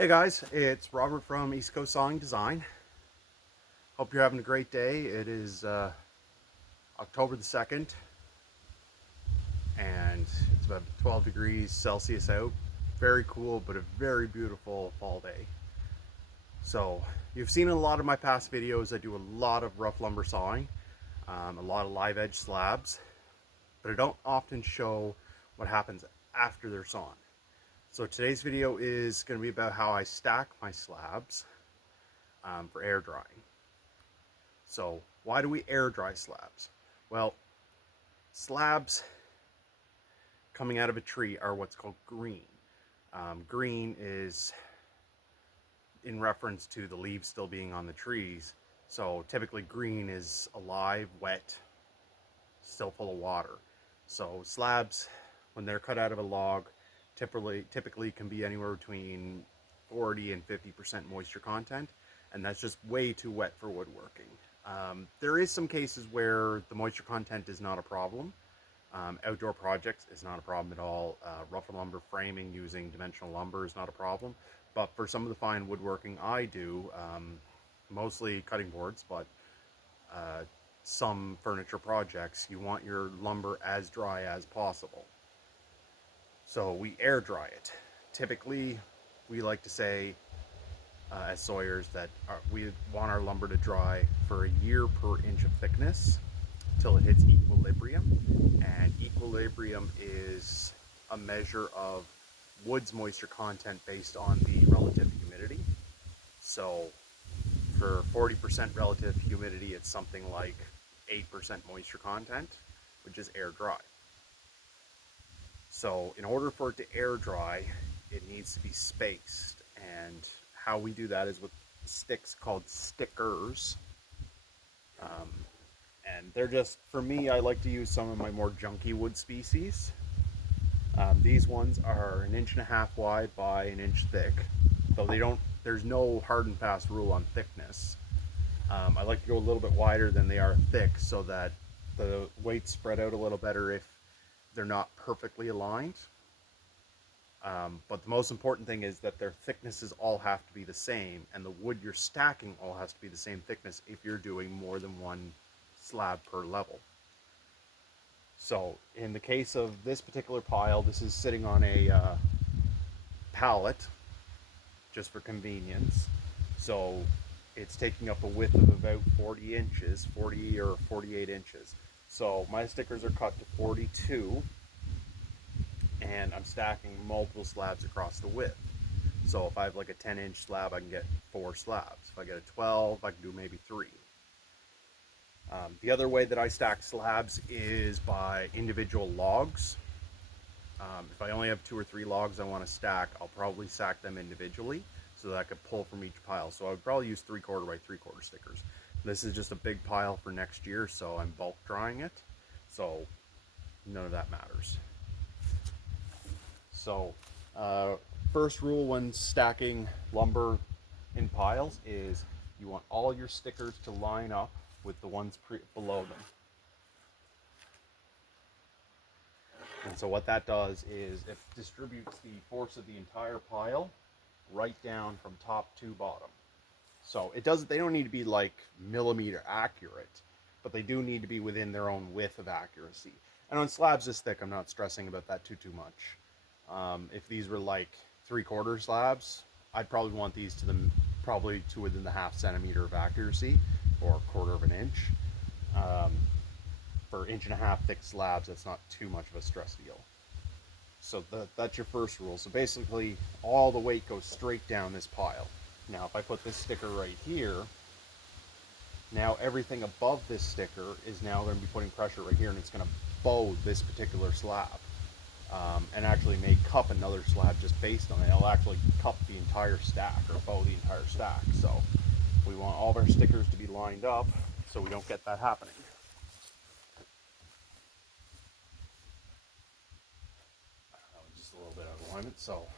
Hey guys, it's Robert from East Coast Sawing Design. Hope you're having a great day. It is October the 2nd and it's about 12 degrees Celsius out. Very cool, but a very beautiful fall day. So, you've seen in a lot of my past videos, I do a lot of rough lumber sawing, a lot of live edge slabs, but I don't often show what happens after they're sawn. So, today's video is going to be about how I stack my slabs for air drying. So why do we air dry slabs? Well, slabs coming out of a tree are what's called green. Green is in reference to the leaves still being on the trees. So typically green is alive, wet, still full of water. So slabs, when they're cut out of a log, typically can be anywhere between 40 and 50% moisture content, and that's just way too wet for woodworking. There is some cases where the moisture content is not a problem. Outdoor projects is not a problem at all. Rough lumber framing using dimensional lumber is not a problem. But for some of the fine woodworking I do, mostly cutting boards, but uh, some furniture projects, you want your lumber as dry as possible. So we air dry it. Typically, we like to say as sawyers that we want our lumber to dry for a year per inch of thickness till it hits equilibrium. And equilibrium is a measure of wood's moisture content based on the relative humidity. So for 40% relative humidity, it's something like 8% moisture content, which is air dry. So in order for it to air dry, it needs to be spaced. And how we do that is with sticks called stickers. Um, and they're just, for me, I like to use some of my more junky wood species. These ones are 1.5 inches wide by 1 inch thick, though there's no hard and fast rule on thickness. I like to go a little bit wider than they are thick so that the weights spread out a little better if they're not perfectly aligned. But the most important thing is that their thicknesses all have to be the same, and the wood you're stacking all has to be the same thickness if you're doing more than one slab per level. So in the case of this particular pile, this is sitting on a pallet just for convenience. So it's taking up a width of about 40 inches, 40 or 48 inches. So my stickers are cut to 42, and I'm stacking multiple slabs across the width. So if I have like a 10-inch slab, I can get 4 slabs. If I get a 12, I can do maybe 3. The other way that I stack slabs is by individual logs. If I only have 2 or 3 logs I want to stack, I'll probably stack them individually so that I could pull from each pile. So I would probably use 3/4 by 3/4 stickers. This is just a big pile for next year, so I'm bulk drying it. So none of that matters. So first rule when stacking lumber in piles is you want all your stickers to line up with the ones below them. And so what that does is it distributes the force of the entire pile right down from top to bottom. So they don't need to be like millimeter accurate, but they do need to be within their own width of accuracy. And on slabs this thick, I'm not stressing about that too much. If these were like 3/4 slabs, I'd probably want these probably to within the 1/2 centimeter of accuracy, or 1/4 of an inch. For 1.5 inch thick slabs, that's not too much of a stress deal. So that's your first rule. So basically, all the weight goes straight down this pile. Now, if I put this sticker right here, now everything above this sticker is now going to be putting pressure right here, and it's going to bow this particular slab. And actually may cup another slab just based on it. It'll actually cup the entire stack or bow the entire stack. So we want all of our stickers to be lined up so we don't get that happening. Just a little bit out of alignment. So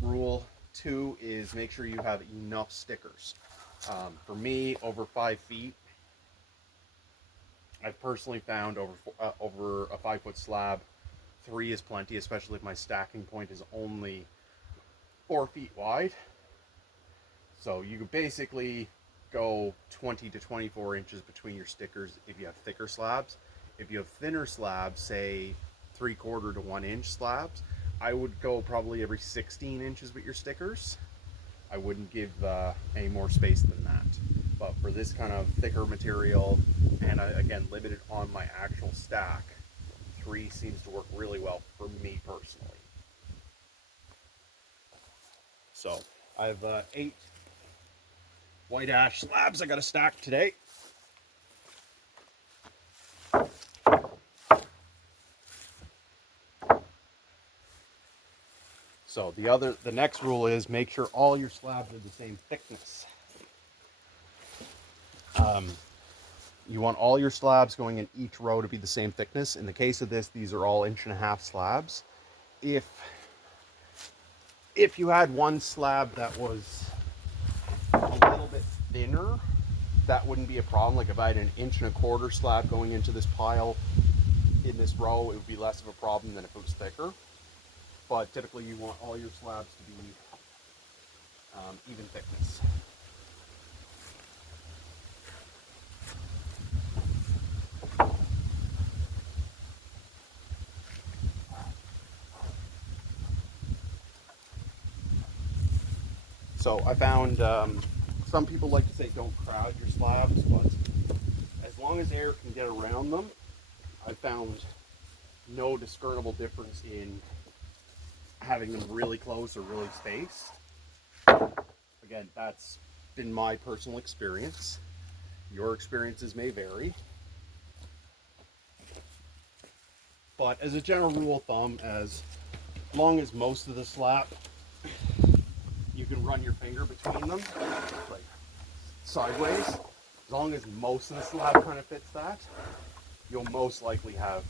rule 2 is make sure you have enough stickers. For me, over 5 feet, I've personally found over a 5-foot slab, 3 is plenty, especially if my stacking point is only 4 feet wide. So you could basically go 20 to 24 inches between your stickers if you have thicker slabs. If you have thinner slabs, say 3/4 to 1 inch slabs, I would go probably every 16 inches with your stickers. I wouldn't give any more space than that. But for this kind of thicker material, and again, limited on my actual stack, 3 seems to work really well for me personally. So I have 8 white ash slabs I got to stack today. So the next rule is make sure all your slabs are the same thickness. You want all your slabs going in each row to be the same thickness. In the case of this, these are all 1.5-inch slabs. If you had one slab that was a little bit thinner, that wouldn't be a problem. Like if I had an 1.25-inch slab going into this pile in this row, it would be less of a problem than if it was thicker. But typically you want all your slabs to be even thickness. So I found some people like to say don't crowd your slabs, but as long as air can get around them, I found no discernible difference in having them really close or really spaced. Again, that's been my personal experience. Your experiences may vary. But as a general rule of thumb, as long as most of the slab, you can run your finger between them, like sideways, as long as most of the slab kind of fits that, you'll most likely have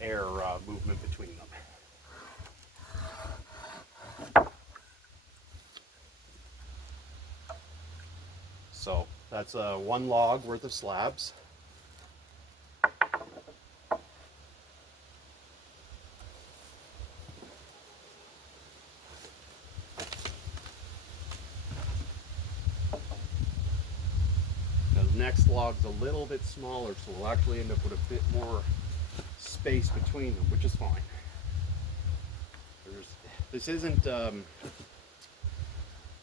air movement between them. So that's 1 log worth of slabs. Now the next log's a little bit smaller, so we'll actually end up with a bit more space between them, which is fine. This isn't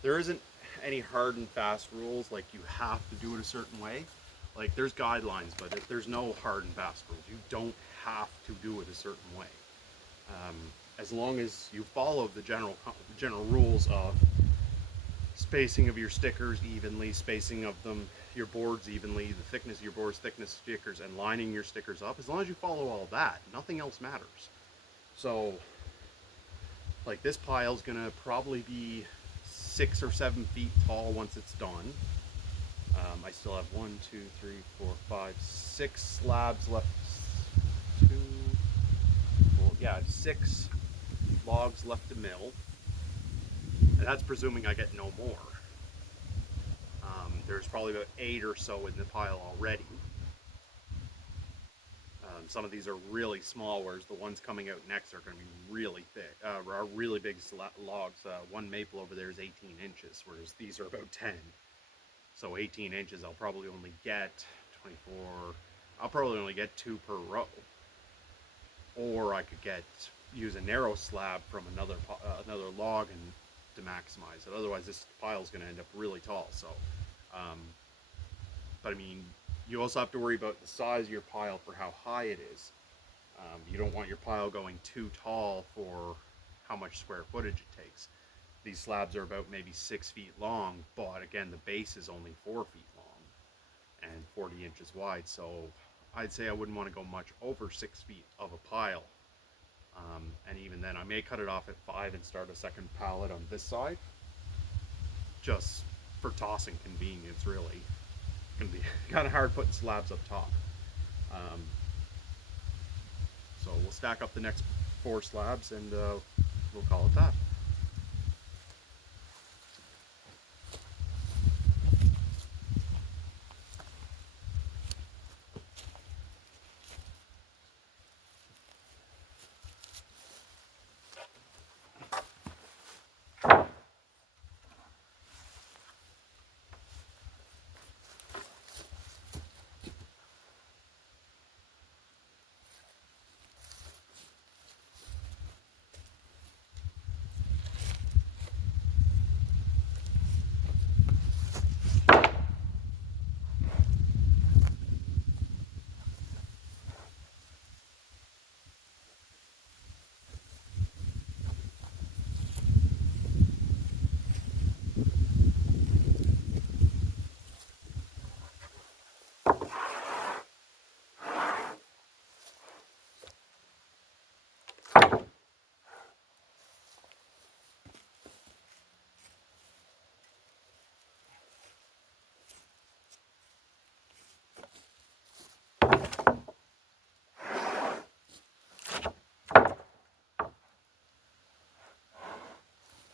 there isn't any hard and fast rules like you have to do it a certain way. Like there's guidelines, but there's no hard and fast rules. You don't have to do it a certain way. As long as you follow the general rules of spacing of your stickers evenly, spacing of them, your boards evenly, the thickness of your boards, thickness of stickers, and lining your stickers up, as long as you follow all that, nothing else matters. So, like this pile's gonna probably be 6 or 7 feet tall once it's done. I still have 1, 2, 3, 4, 5, 6 slabs left. 6 logs left to mill. And that's presuming I get no more. There's probably about 8 or so in the pile already. Some of these are really small, whereas the ones coming out next are going to be really big. Are really big logs. One maple over there is 18 inches, whereas these are about 10. So 18 inches, I'll probably only get 24. I'll probably only get 2 per row. Or I could use a narrow slab from another log and to maximize it. Otherwise, this pile is going to end up really tall. So, but I mean, you also have to worry about the size of your pile for how high it is. You don't want your pile going too tall for how much square footage it takes. These slabs are about maybe 6 feet long, but again, the base is only 4 feet long and 40 inches wide. So I'd say I wouldn't want to go much over 6 feet of a pile. And even then, I may cut it off at 5 and start a second pallet on this side, just for tossing convenience, really. It's going to be kind of hard putting slabs up top. So we'll stack up the next 4 slabs and we'll call it that.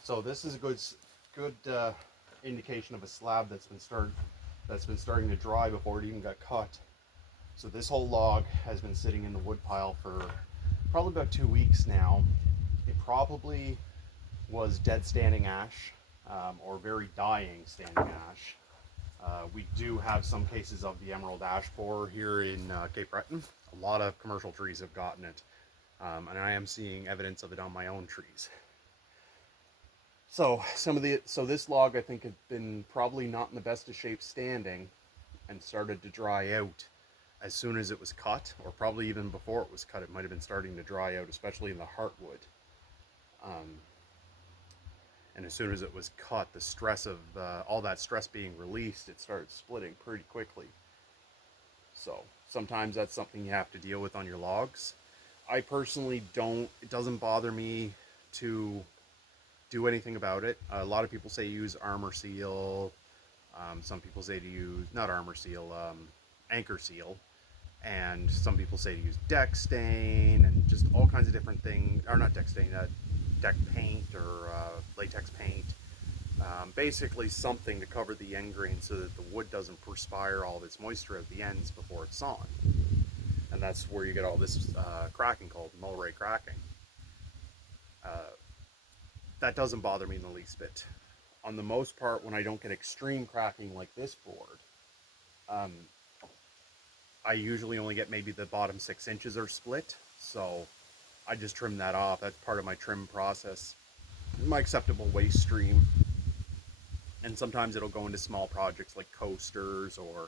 So this is a good indication of a slab that's been starting to dry before it even got cut. So this whole log has been sitting in the wood pile for probably about 2 weeks now. It probably was dead standing ash, or very dying standing ash. We do have some cases of the emerald ash borer here in Cape Breton. A lot of commercial trees have gotten it, and I am seeing evidence of it on my own trees. So this log I think had been probably not in the best of shape standing, and started to dry out as soon as it was cut, or probably even before it was cut. It might have been starting to dry out, especially in the heartwood. And as soon as it was cut, the stress of all that stress being released, it started splitting pretty quickly. So sometimes that's something you have to deal with on your logs. I personally don't, it doesn't bother me to do anything about it. A lot of people say use Armor Seal. Some people say to use, not Armor Seal, Anchor Seal. And some people say to use deck stain and just all kinds of different things, or not deck stain, deck paint or latex paint. Basically something to cover the end grain so that the wood doesn't perspire all of its moisture at the ends before it's sawn. And that's where you get all this cracking called mulray cracking. That doesn't bother me in the least bit. On the most part, when I don't get extreme cracking like this board, I usually only get maybe the bottom 6 inches are split, so I just trim that off. That's part of my trim process, my acceptable waste stream. And sometimes it'll go into small projects like coasters or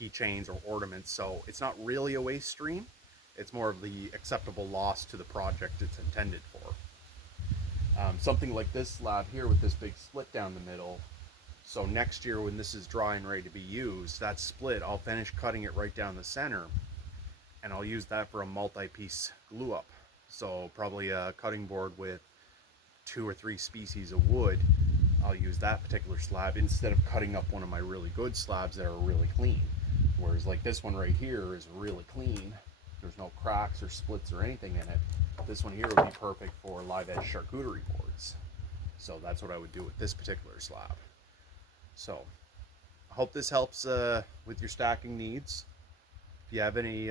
keychains or ornaments, so it's not really a waste stream. It's more of the acceptable loss to the project it's intended for. Something like this slab here with this big split down the middle, so next year when this is dry and ready to be used, that split, I'll finish cutting it right down the center, and I'll use that for a multi-piece glue up. So probably a cutting board with 2 or 3 species of wood. I'll use that particular slab instead of cutting up one of my really good slabs that are really clean. Whereas like this one right here is really clean. There's no cracks or splits or anything in it. This one here would be perfect for live edge charcuterie boards. So that's what I would do with this particular slab. So I hope this helps with your stacking needs. If you have any,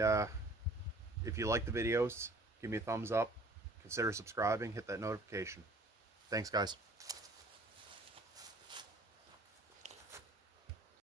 if you like the videos, give me a thumbs up, consider subscribing, hit that notification. Thanks guys.